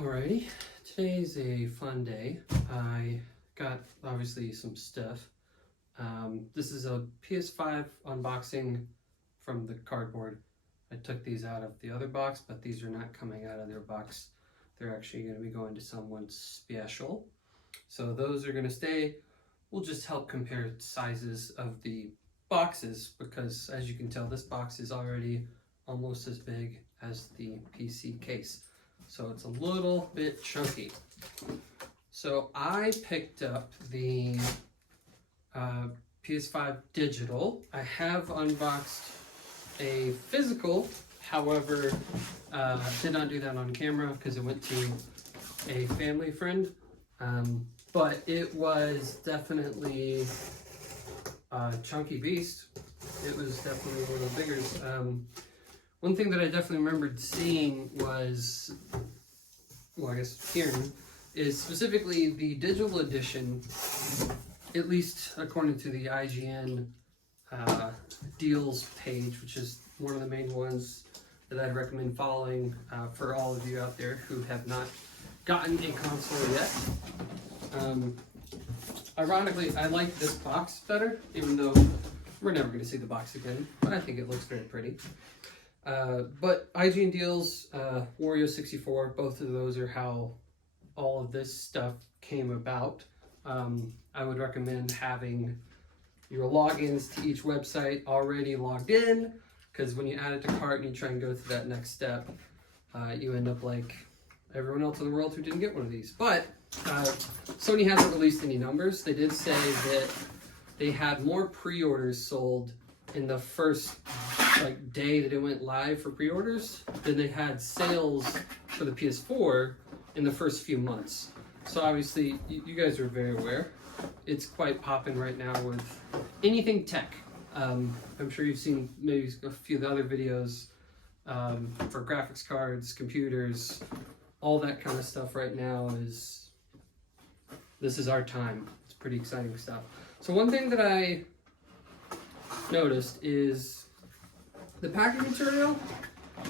Alrighty, today's a fun day. I got obviously some stuff. This is a PS5 unboxing from the cardboard. I took these out of the other box, but these are not coming out of their box. They're actually going to be going to someone special. So those are going to stay. We'll just help compare sizes of the boxes because, as you can tell, this box is already almost as big as the PC case. So it's a little bit chunky. So I picked up the PS5 digital. I have unboxed a physical, however, did not do that on camera because it went to a family friend. But it was definitely a chunky beast. It was definitely one of the bigger. One thing that I definitely remembered seeing was, well, I guess hearing, is specifically the digital edition, at least according to the IGN deals page, which is one of the main ones that I'd recommend following for all of you out there who have not gotten a console yet. Ironically, I like this box better, even though we're never going to see the box again, but I think it looks very pretty. But IGN deals, Wario64, both of those are how all of this stuff came about. I would recommend having your logins to each website already logged in, because when you add it to cart and you try and go through that next step, you end up like everyone else in the world who didn't get one of these. But Sony hasn't released any numbers. They did say that they had more pre-orders sold in the first day that it went live for pre-orders than they had sales for the PS4 in the first few months. So obviously you guys are very aware. It's quite popping right now with anything tech. I'm sure you've seen maybe a few of the other videos for graphics cards, computers, all that kind of stuff right now this is our time. It's pretty exciting stuff. So one thing that I noticed is the packaging material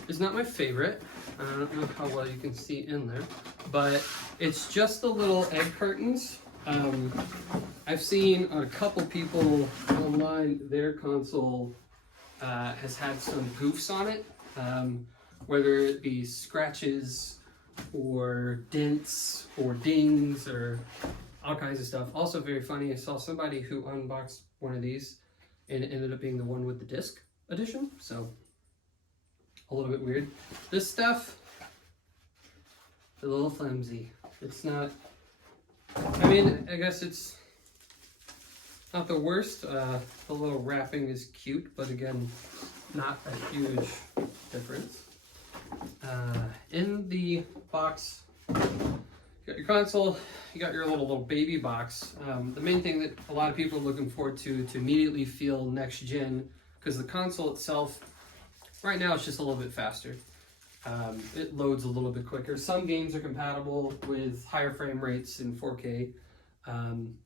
is not my favorite. I don't know how well you can see in there, but it's just the little egg cartons. I've seen a couple people online, their console has had some goofs on it, whether it be scratches or dents or dings or all kinds of stuff. Also very funny, I saw somebody who unboxed one of these and it ended up being the one with the disc edition, so a little bit weird. This stuff, a little flimsy. It's not, I mean, I guess it's not the worst. The little wrapping is cute, but again, not a huge difference. In the box, you got your console, you got your little baby box. The main thing that a lot of people are looking forward to immediately feel next gen, because the console itself, right now it's just a little bit faster. It loads a little bit quicker. Some games are compatible with higher frame rates in 4K.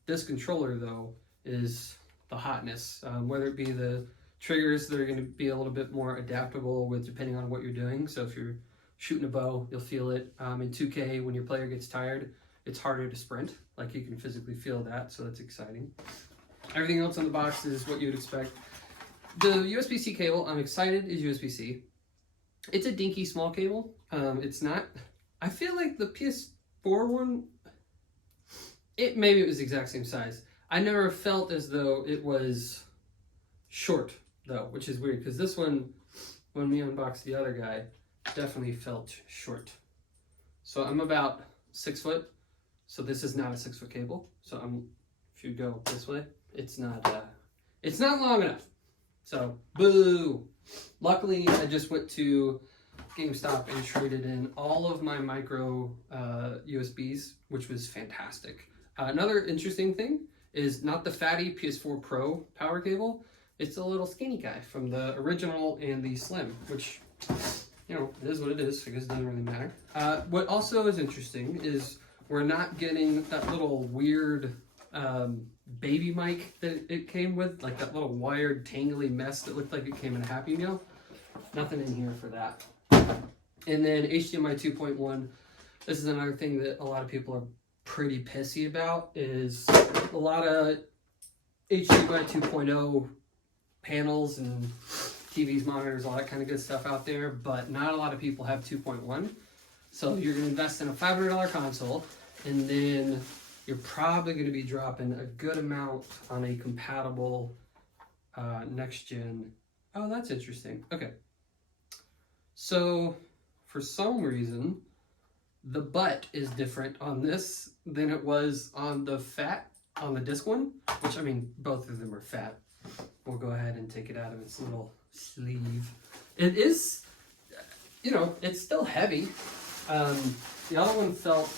This controller though is the hotness, whether it be the triggers that are going to be a little bit more adaptable with depending on what you're doing. So if you're shooting a bow, you'll feel it. In 2K, when your player gets tired, it's harder to sprint. Like, you can physically feel that, so that's exciting. Everything else in the box is what you'd expect. The USB-C cable, I'm excited, is USB-C. It's a dinky small cable. It's not, I feel like the PS4 one, maybe it was the exact same size. I never felt as though it was short though, which is weird because this one, when we unboxed the other guy, definitely felt short. So I'm about 6 foot, so this is not a 6 foot cable. So if you go this way, it's not long enough. So boo. Luckily, I just went to GameStop and traded in all of my micro USBs, which was fantastic. Another interesting thing is not the fatty PS4 Pro power cable. It's a little skinny guy from the original and the Slim, which, you know, it is what it is. I guess it doesn't really matter. What also is interesting is we're not getting that little weird baby mic that it came with, like that little wired tangly mess that looked like it came in a Happy Meal. Nothing in here for that. And then HDMI 2.1. this is another thing that a lot of people are pretty pissy about, is a lot of HDMI 2.0 panels and TVs, monitors, all that kind of good stuff out there, but not a lot of people have 2.1. So you're going to invest in a $500 console, and then you're probably going to be dropping a good amount on a compatible next gen. Oh, that's interesting. Okay. So for some reason, the butt is different on this than it was on the disc one, which, I mean, both of them are fat. We'll go ahead and take it out of its little sleeve. It is, you know, it's still heavy. The other one felt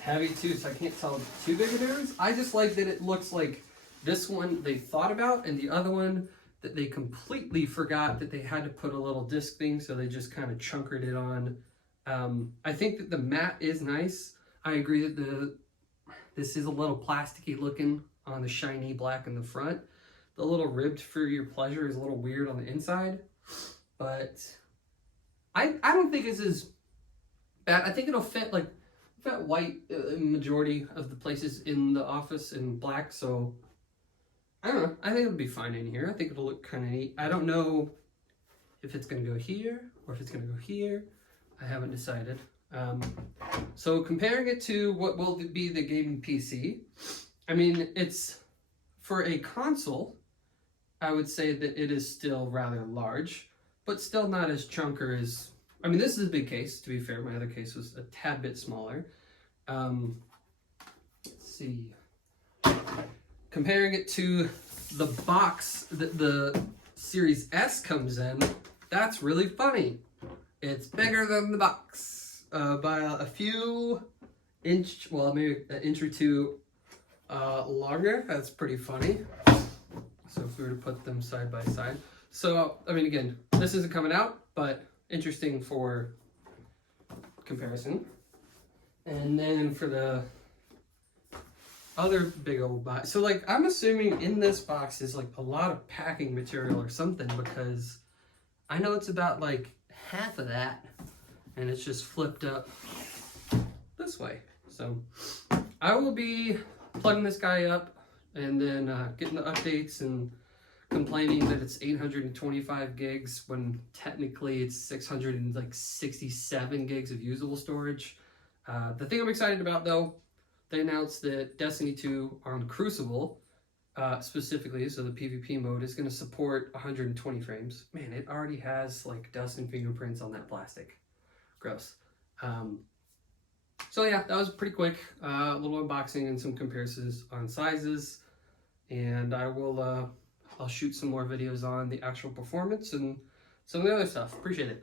heavy too, so I can't tell too big a difference. I just like that it looks like this one they thought about, and the other one that they completely forgot that they had to put a little disc thing, so they just kind of chunkered it on. I think that the matte is nice. I agree that this is a little plasticky looking on the shiny black in the front. The little ribbed for your pleasure is a little weird on the inside, but I don't think this is bad. I think it'll fit white majority of the places in the office in black, so I don't know. I think it'll be fine in here. I think it'll look kind of neat. I don't know if it's going to go here or if it's going to go here. I haven't decided. So comparing it to what will be the gaming PC, I mean, it's for a console, I would say that it is still rather large, but still not as chunker as, I mean, this is a big case, to be fair. My other case was a tad bit smaller. Let's see. Comparing it to the box that the Series S comes in, that's really funny. It's bigger than the box by a few inch, well, maybe an inch or two longer. That's pretty funny. So if we were to put them side by side. So, I mean, again, this isn't coming out, but interesting for comparison. And then for the other big old box, so like I'm assuming in this box is like a lot of packing material or something, because I know it's about like half of that, and it's just flipped up this way. So I will be plugging this guy up and then getting the updates and complaining that it's 825 gigs when technically it's 667 gigs of usable storage. The thing I'm excited about, though, they announced that Destiny 2 on Crucible, specifically, so the PvP mode, is going to support 120 frames. Man, it already has like dust and fingerprints on that plastic. Gross. So yeah, that was pretty quick. A little unboxing and some comparisons on sizes, and I will I'll shoot some more videos on the actual performance and some of the other stuff. Appreciate it.